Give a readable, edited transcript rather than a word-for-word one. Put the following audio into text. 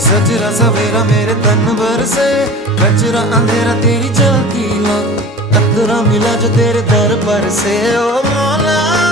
सजरा सवेरा मेरे तन भर से, कचरा अंधेरा तेरी जलती ला, कतरा मिला जो तेरे दर पर से। ओ मौला